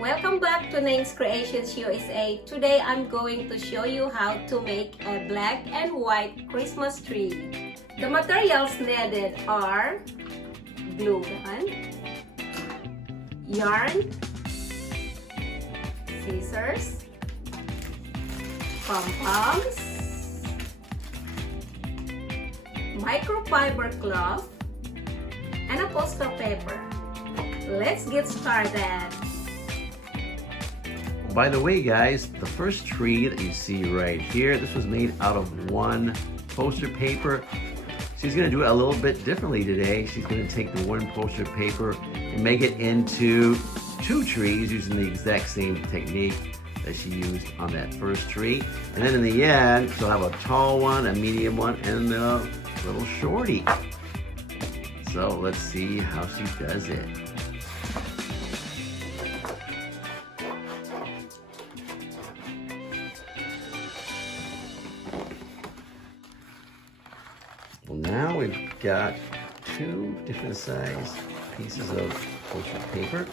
Welcome back to Names Creations USA. Today I'm going to show you how to make a black and white Christmas tree. The materials needed are glue gun, yarn, scissors, pom-poms, microfiber cloth, and a poster paper. Let's get started. By the way, guys, the first tree that you see right here, this was made out of one poster paper. She's going to do it a little bit differently today. She's going to take the one poster paper and make it into two trees using the exact same technique that she used on that first tree. And then in the end, she'll have a tall one, a medium one, and a little shorty. So let's see how she does it. Well, now we've got two different size pieces of poster paper.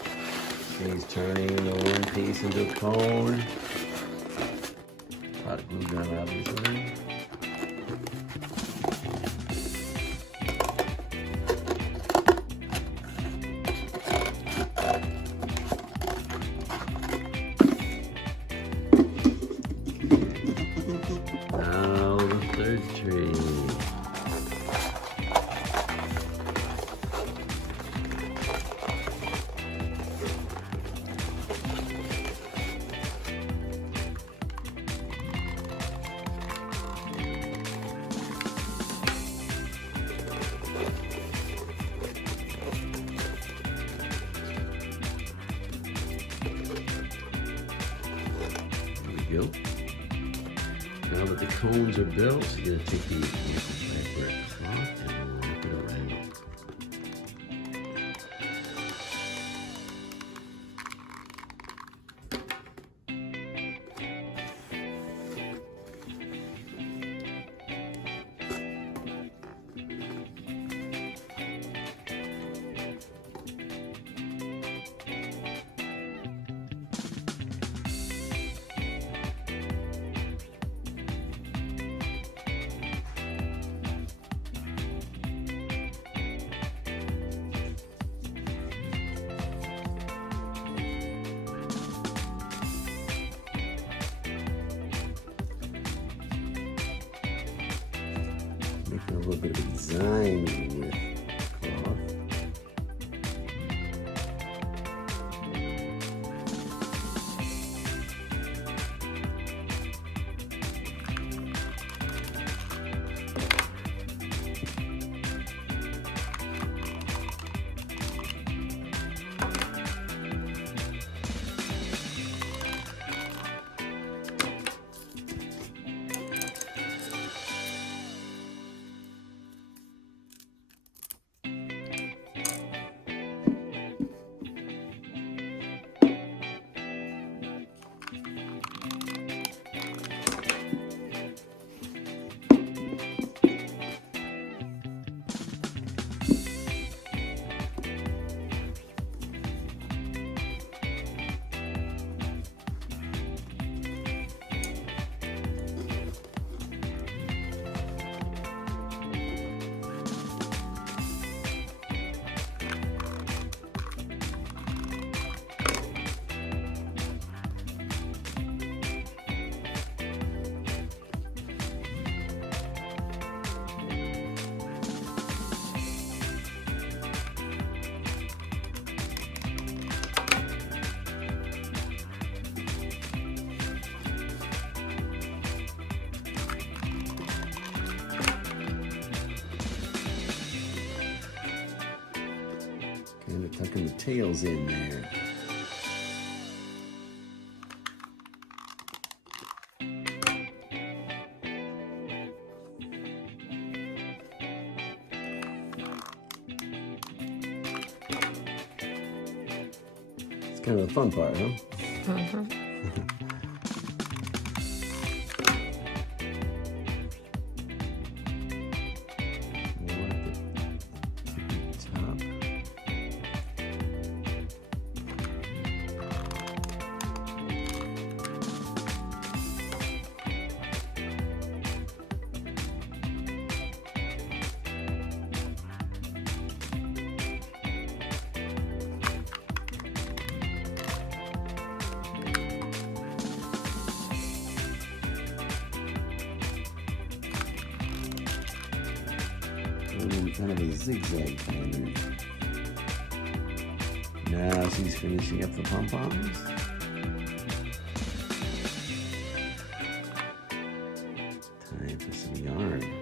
She's turning the one piece into a cone. A lot of glue gun, obviously. Now the third tree. Go. Now that the cones are built, you're going to take the fabric cloth and wrap it around. Making a little bit of a design with cloth. Kind of tucking the tails in there. It's kind of the fun part, huh? Mm-hmm. going in kind of a zigzag pattern. Now she's finishing up the pom-poms. Time for some yarn.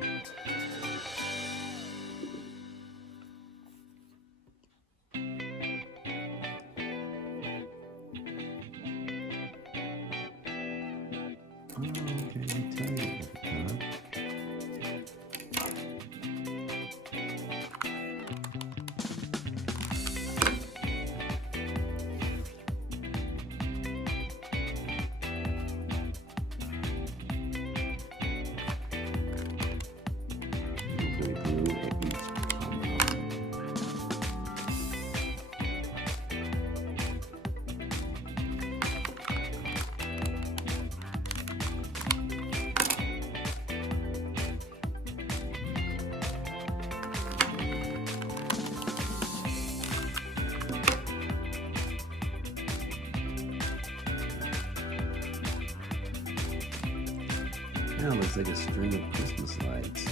Oh, okay, tight at the top. Now it looks like a string of Christmas lights.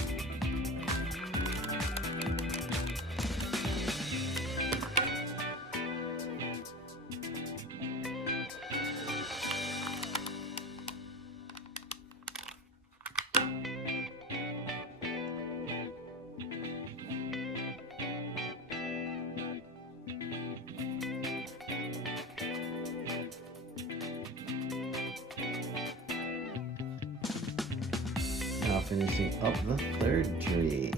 Now finishing up the third tree.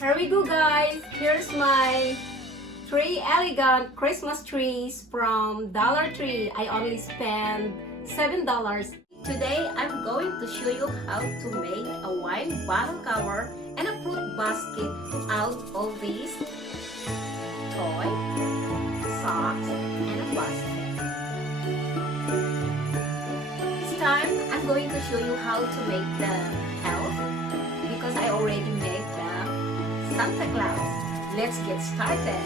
Here we go, guys. Here's my 3 elegant Christmas trees from Dollar Tree. I only spent $7. Today, I'm going to show you how to make a wine bottle cover and a fruit basket out of these toy, socks, and a basket. This time, I'm going to show you how to make the elf because I already made the Santa Claus. Let's get started.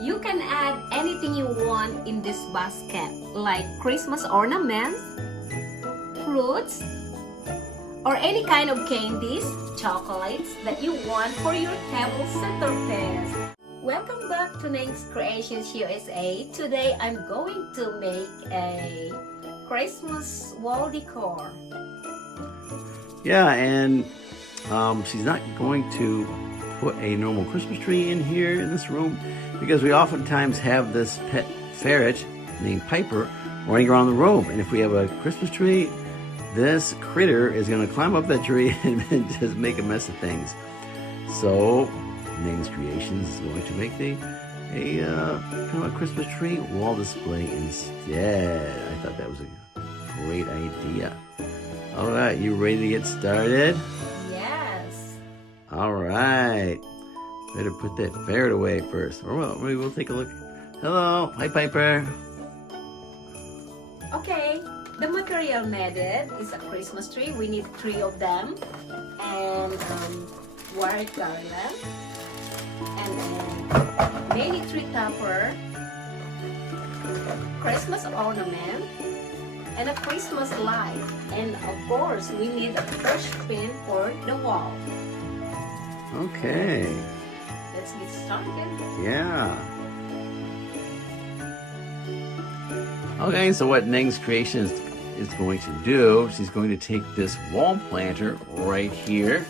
You can add anything you want in this basket, like Christmas ornaments, fruits, or any kind of candies, chocolates that you want for your table centerpiece. Welcome back to Neng's Creations USA. Today I'm going to make a Christmas wall decor. Yeah, and she's not going to put a normal Christmas tree in here in this room because we oftentimes have this pet ferret named Piper running around the room, and if we have a Christmas tree, this critter is going to climb up that tree and just make a mess of things. So Neng's Creations is going to make a kind of a Christmas tree wall display instead. I thought that was a great idea. All right, you ready to get started? Yes. All right. Better put that ferret away first. Or well, maybe we'll take a look. Hello. Hi, Piper. Okay, the material needed is a Christmas tree. We need 3 of them. And white garland. And then maybe 3 topper. Christmas ornament. And a Christmas light. And of course, we need a push pin for the wall. Okay. Let's get started. Yeah. Okay, so what Neng's Creations is going to do, she's going to take this wall planter right here,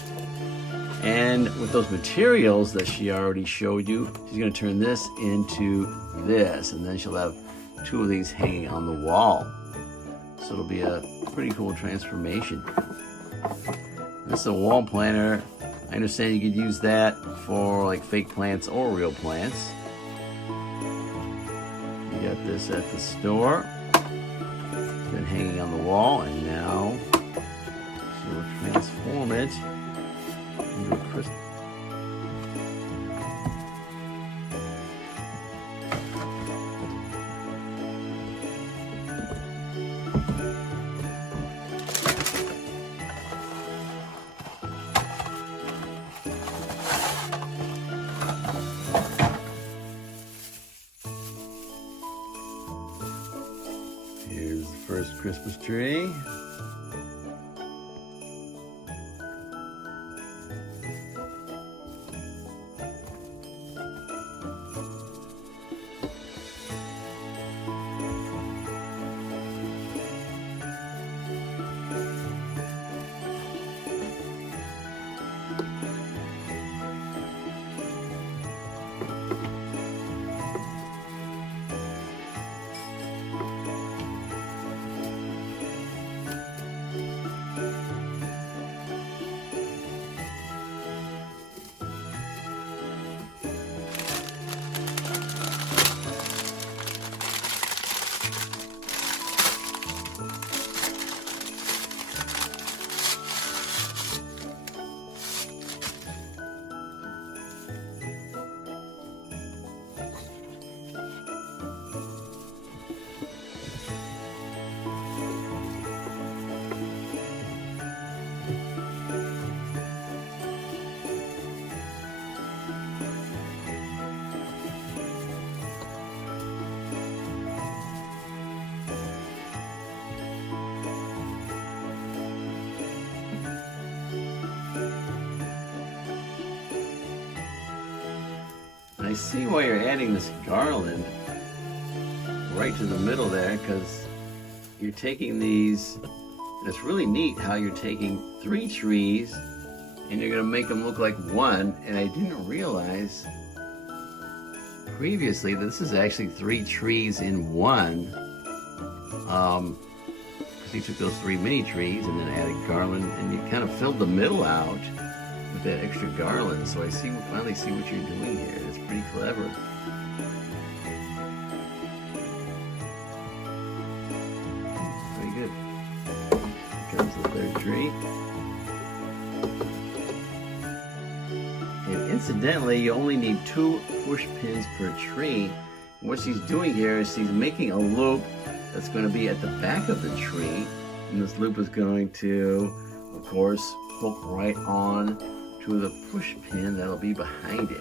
And with those materials that she already showed you, she's going to turn this into this, and then she'll have two of these hanging on the wall. So it'll be a pretty cool transformation. This is a wall planter. I understand you could use that for like fake plants or real plants. You got this at the store. It's been hanging on the wall, and now she'll transform it into a Christmas. Here's the first Christmas tree. I see why you're adding this garland right to the middle there, because you're taking these, and it's really neat how you're taking 3 trees and you're going to make them look like one. And I didn't realize previously that this is actually 3 trees in one, because you took those 3 mini trees and then added garland, and you kind of filled the middle out with that extra garland. So I finally see what you're doing here. It's pretty clever. Very good. Here comes the 3rd tree. And incidentally, you only need 2 push pins per tree. And what she's doing here is she's making a loop that's going to be at the back of the tree. And this loop is going to, of course, hook right on to the push pin that'll be behind it.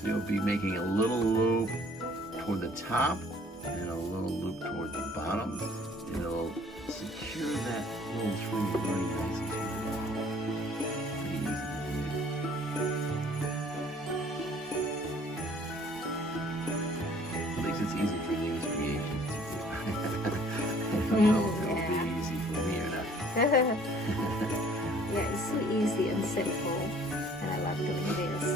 So you'll be making a little loop toward the top and a little loop toward the bottom, and it'll secure that little tree really nicely to the wall. Pretty easy to do. At least it's easy for Nina's creations to do. I don't know if it'll be easy for me or not. Yeah, it's so easy and simple, and I love doing this.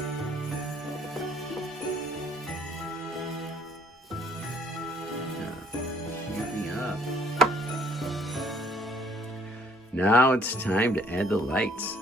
Keeping up. Now it's time to add the lights.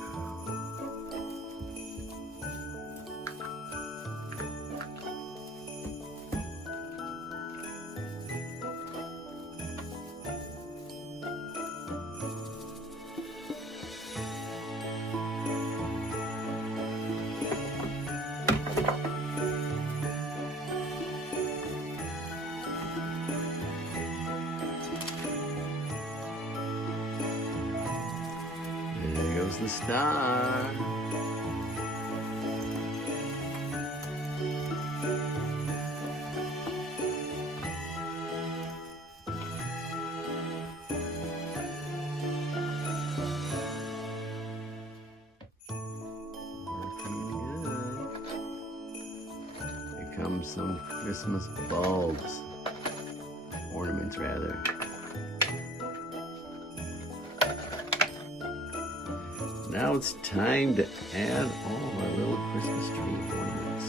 There goes the star. Looking good. Here comes some Christmas bulbs. Ornaments, rather. Now it's time to add all my little Christmas tree ornaments.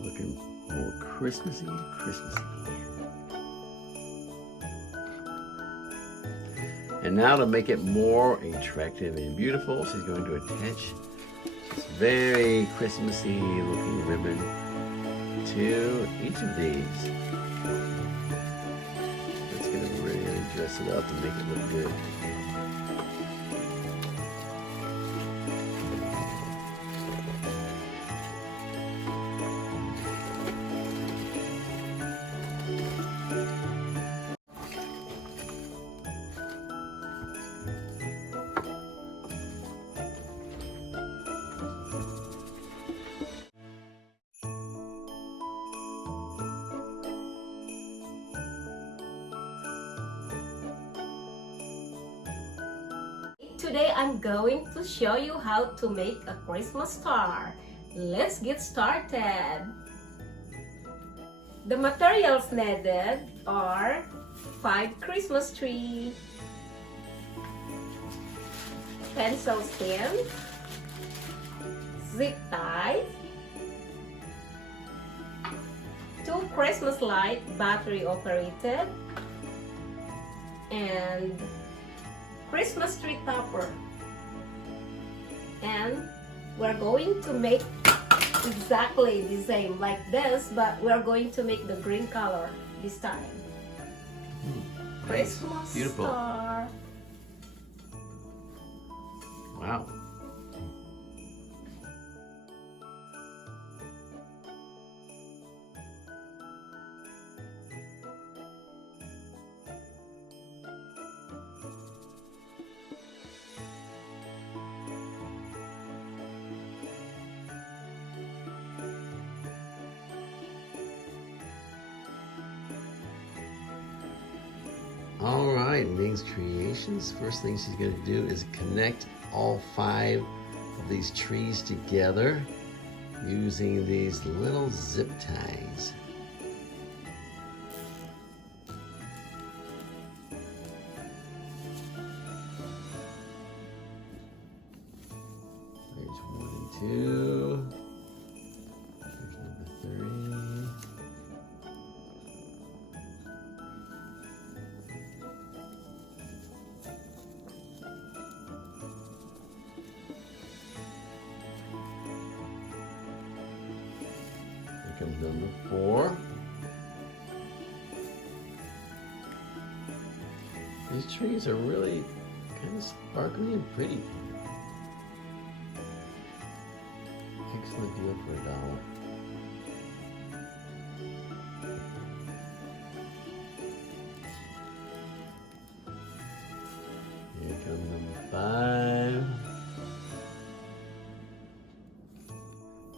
Looking more Christmassy. And now to make it more attractive and beautiful, she's going to attach this very Christmassy looking ribbon to each of these. That's going to really dress it up and make it look good. Today I'm going to show you how to make a Christmas star. Let's get started. The materials needed are 5 Christmas trees, pencil stem, zip tie, 2 Christmas light battery operated, and Christmas tree topper. And we're going to make exactly the same like this, but we're going to make the green color this time. Nice. Christmas Beautiful. star. Wow. All right, Ming's Creations. First thing she's going to do is connect all 5 of these trees together using these little zip ties. There's 1 and 2. There's number 3. Comes number 4. These trees are really kind of sparkly and pretty. Excellent deal for $1. Here comes number 5.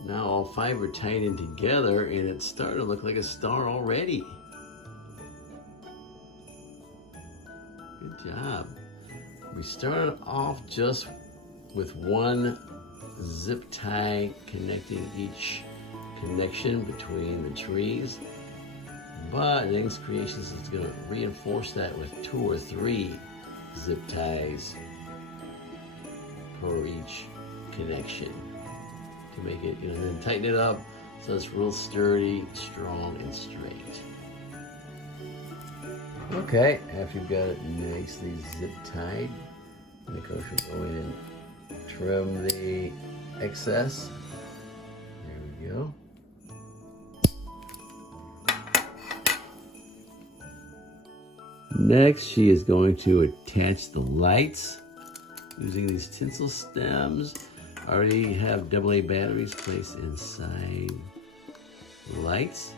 Now all 5 are tied in together and it's starting to look like a star already. Good job. We started off just with 1 zip tie connecting each connection between the trees, but Ming's Creations is going to reinforce that with 2 or 3 zip ties per each connection to make it, and then tighten it up so it's real sturdy, strong, and straight. Okay, after you've got it nicely zip tied, and of course we'll go in and trim the excess. There we go. Next, she is going to attach the lights using these tinsel stems. I already have AA batteries placed inside the lights.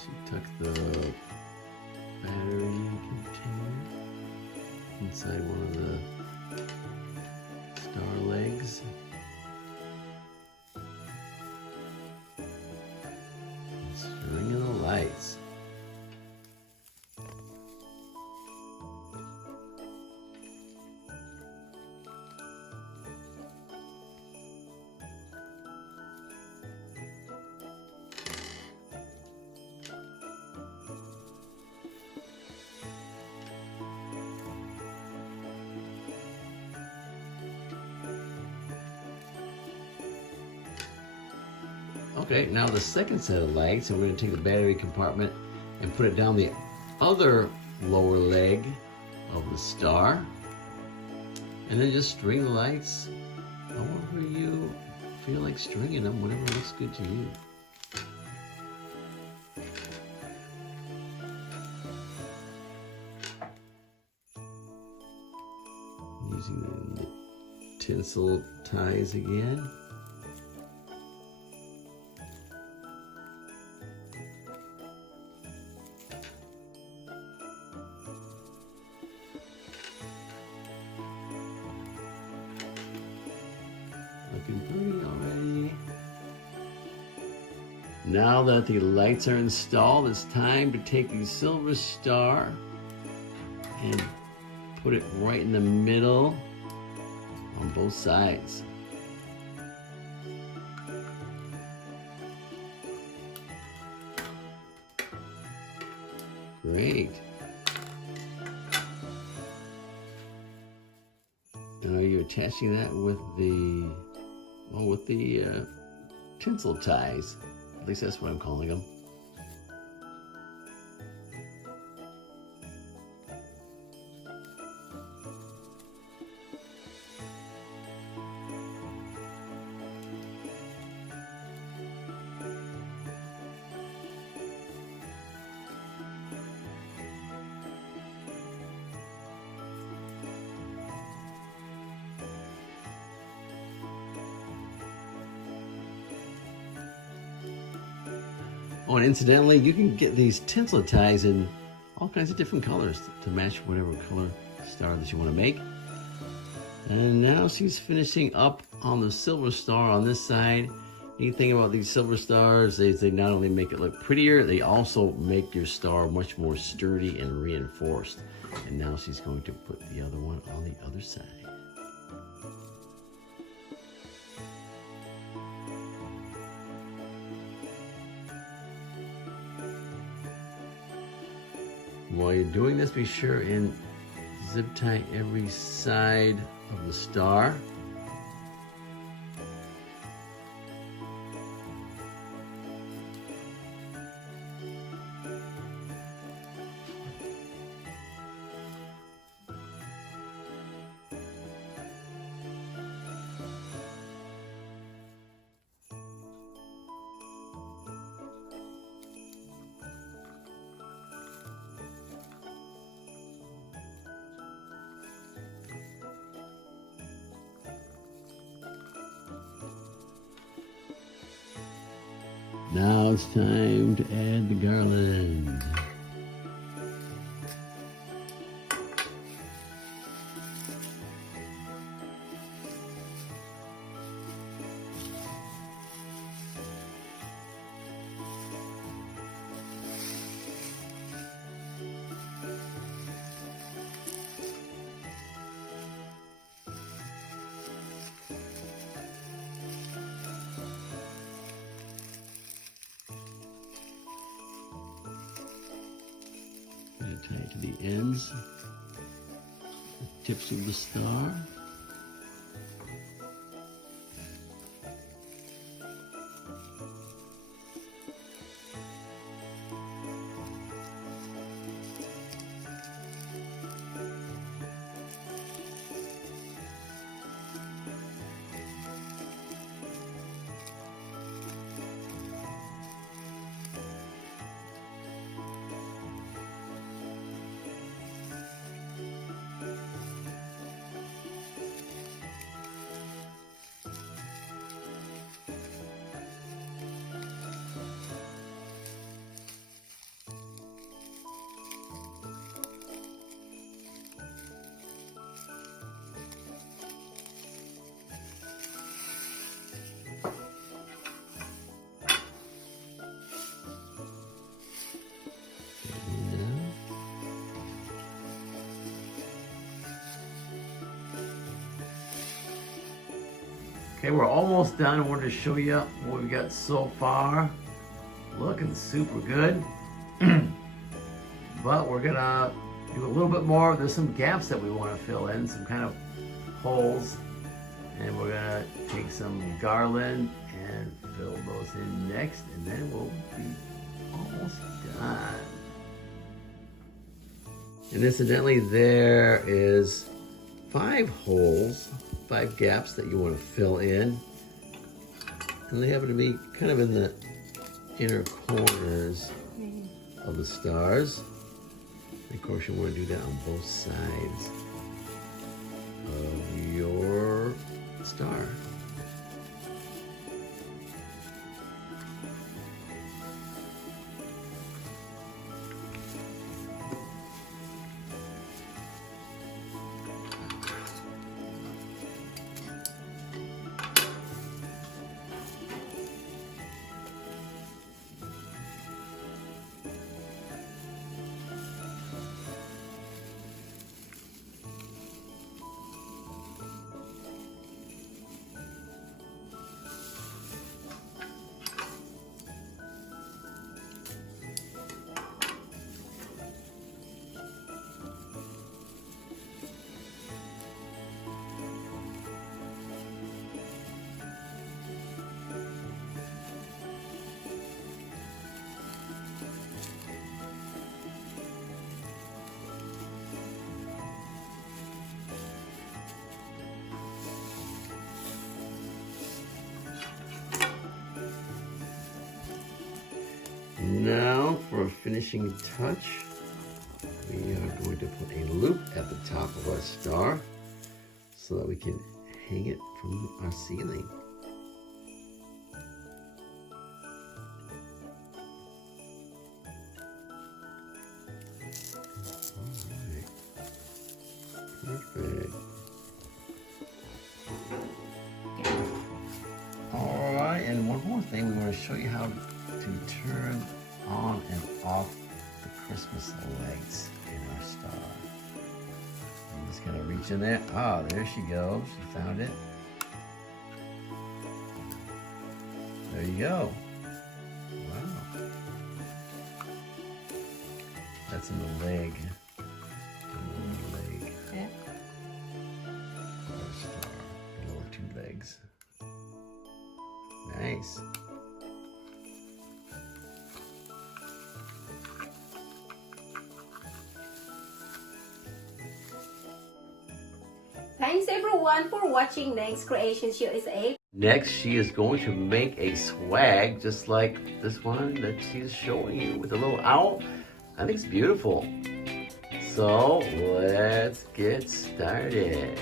She tucked the battery container inside one of the star legs. String of the lights. Okay, now the second set of lights, and we're going to take the battery compartment and put it down the other lower leg of the star. And then just string the lights however you feel like stringing them, whatever looks good to you. Using the tinsel ties again. Looking pretty already. Now that the lights are installed, it's time to take the silver star and put it right in the middle on both sides. Great. Now you're attaching that with the tinsel ties. At least that's what I'm calling them. Oh, and incidentally, you can get these tinsel ties in all kinds of different colors to match whatever color star that you want to make. And now she's finishing up on the silver star on this side. Neat thing about these silver stars is they not only make it look prettier, they also make your star much more sturdy and reinforced. And now she's going to put the other one on the other side. While you're doing this, be sure and zip tie every side of the star. Now it's time to add the garland. Tie it to the ends, the tips of the star. Okay, we're almost done. I wanted to show you what we got so far. Looking super good. But we're gonna do a little bit more. There's some gaps that we want to fill in, some kind of holes. And we're gonna take some garland and fill those in next, and then we'll be almost done. And incidentally, there is 5 holes, 5 gaps that you want to fill in. And they happen to be kind of in the inner corners of the stars. And of course, you want to do that on both sides of your star. Now for a finishing touch, we are going to put a loop at the top of our star so that we can hang it from our ceiling. Perfect. All right, and one more thing, we want to show you how to turn on and off the Christmas lights in our star. I'm just gonna reach in there. Ah, there she goes. She found it. There you go. Wow. That's in the leg. Yeah. Our star. The lower 2 legs. Nice. Thanks everyone for watching Next Creations USA. Next, she is going to make a swag just like this one that she's showing you with a little owl. I think it's beautiful. So let's get started.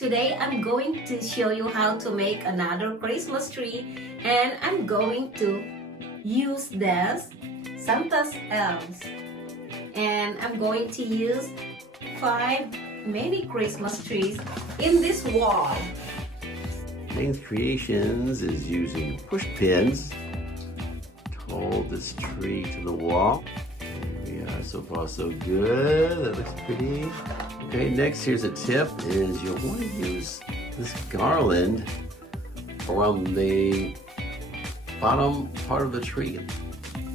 Today I'm going to show you how to make another Christmas tree, and I'm going to use this Santa's elves, and I'm going to use 5 mini Christmas trees in this wall. Names Creations is using push pins to hold this tree to the wall. Here we are, so far so good. That looks pretty. Okay, next here's a tip is you'll want to use this garland around the bottom part of the tree,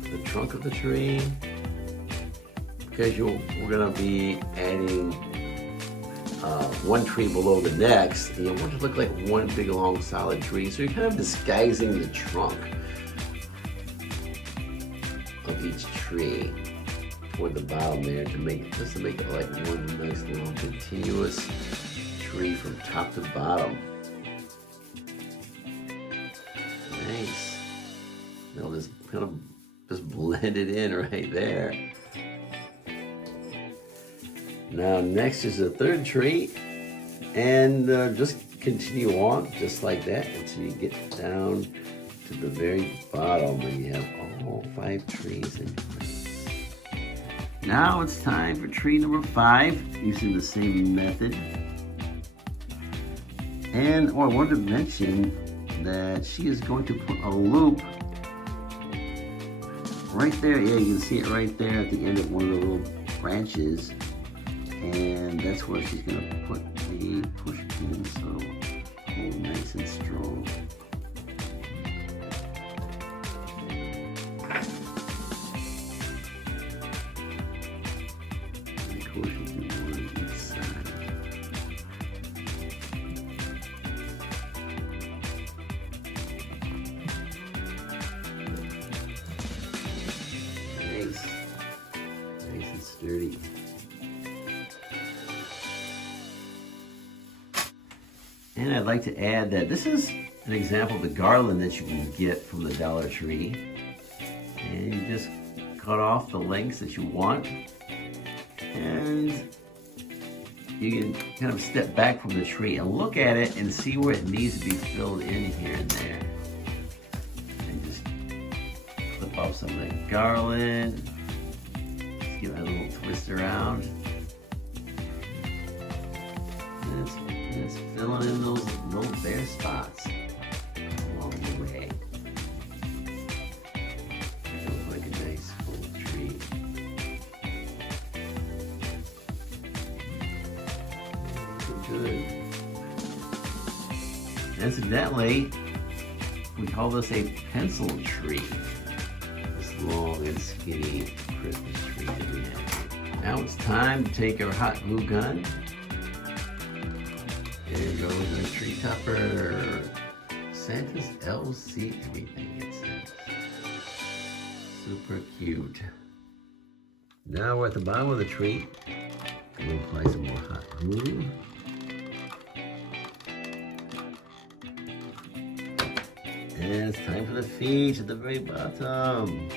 the trunk of the tree, because we're going to be adding one tree below the next, and you want it to look like one big long solid tree, so you're kind of disguising the trunk of each tree toward the bottom there to make it like one nice long continuous tree from top to bottom. Nice. They'll just kind of just blend it in right there. Now next is the third tree, and just continue on just like that until you get down to the very bottom and you have all 5 trees in place. Now it's time for tree number 5 using the same method. And I wanted to mention that she is going to put a loop right there. Yeah, you can see it right there at the end of one of the little branches. And that's where she's going to put the push pin, so hold nice and strong. And of course you do one on each side. Nice. Nice and sturdy. And I'd like to add that this is an example of the garland that you can get from the Dollar Tree. And you just cut off the lengths that you want. And you can kind of step back from the tree and look at it and see where it needs to be filled in here and there. And just clip off some of that garland. Just give it a little twist around. And it's filling in those little bare spots along the way. It looks like a nice full tree. Good. Incidentally, we call this a pencil tree. This long and skinny Christmas tree that we have. Now it's time to take our hot glue gun. There goes our tree topper. Santa's elves see everything, it says. Super cute. Now we're at the bottom of the tree. We'll apply some more hot glue. And it's time for the feet at the very bottom.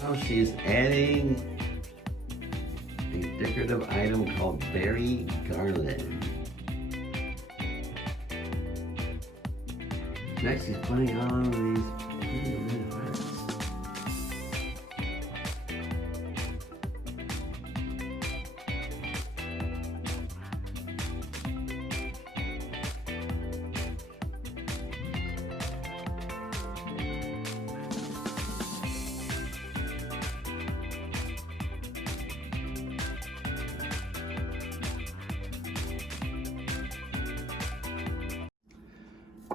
Now she's adding a decorative item called berry garland. Next, he's putting on these pretty red hearts.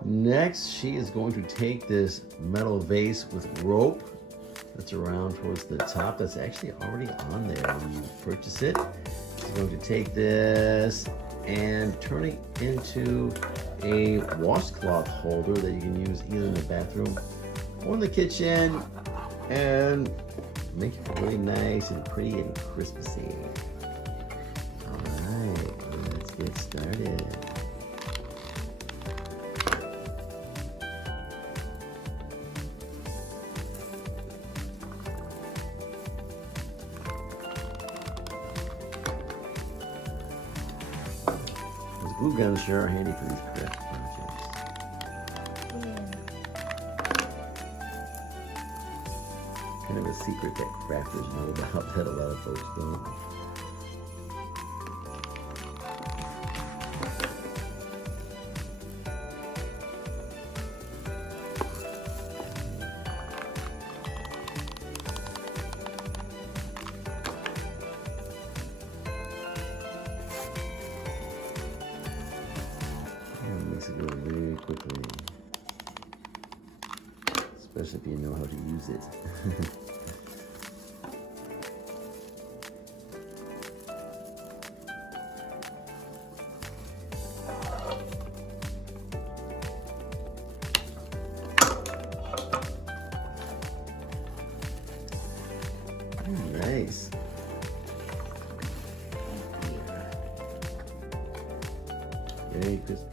Next, she is going to take this metal vase with rope that's around towards the top. That's actually already on there when you purchase it. She's going to take this and turn it into a washcloth holder that you can use either in the bathroom or in the kitchen and make it really nice and pretty and Christmassy. All right, let's get started. glue guns sure are handy for these craft projects. Kind of a secret that crafters know about that a lot of folks don't. Makes it go very quickly, especially if you know how to use it. Nice. Very crisp.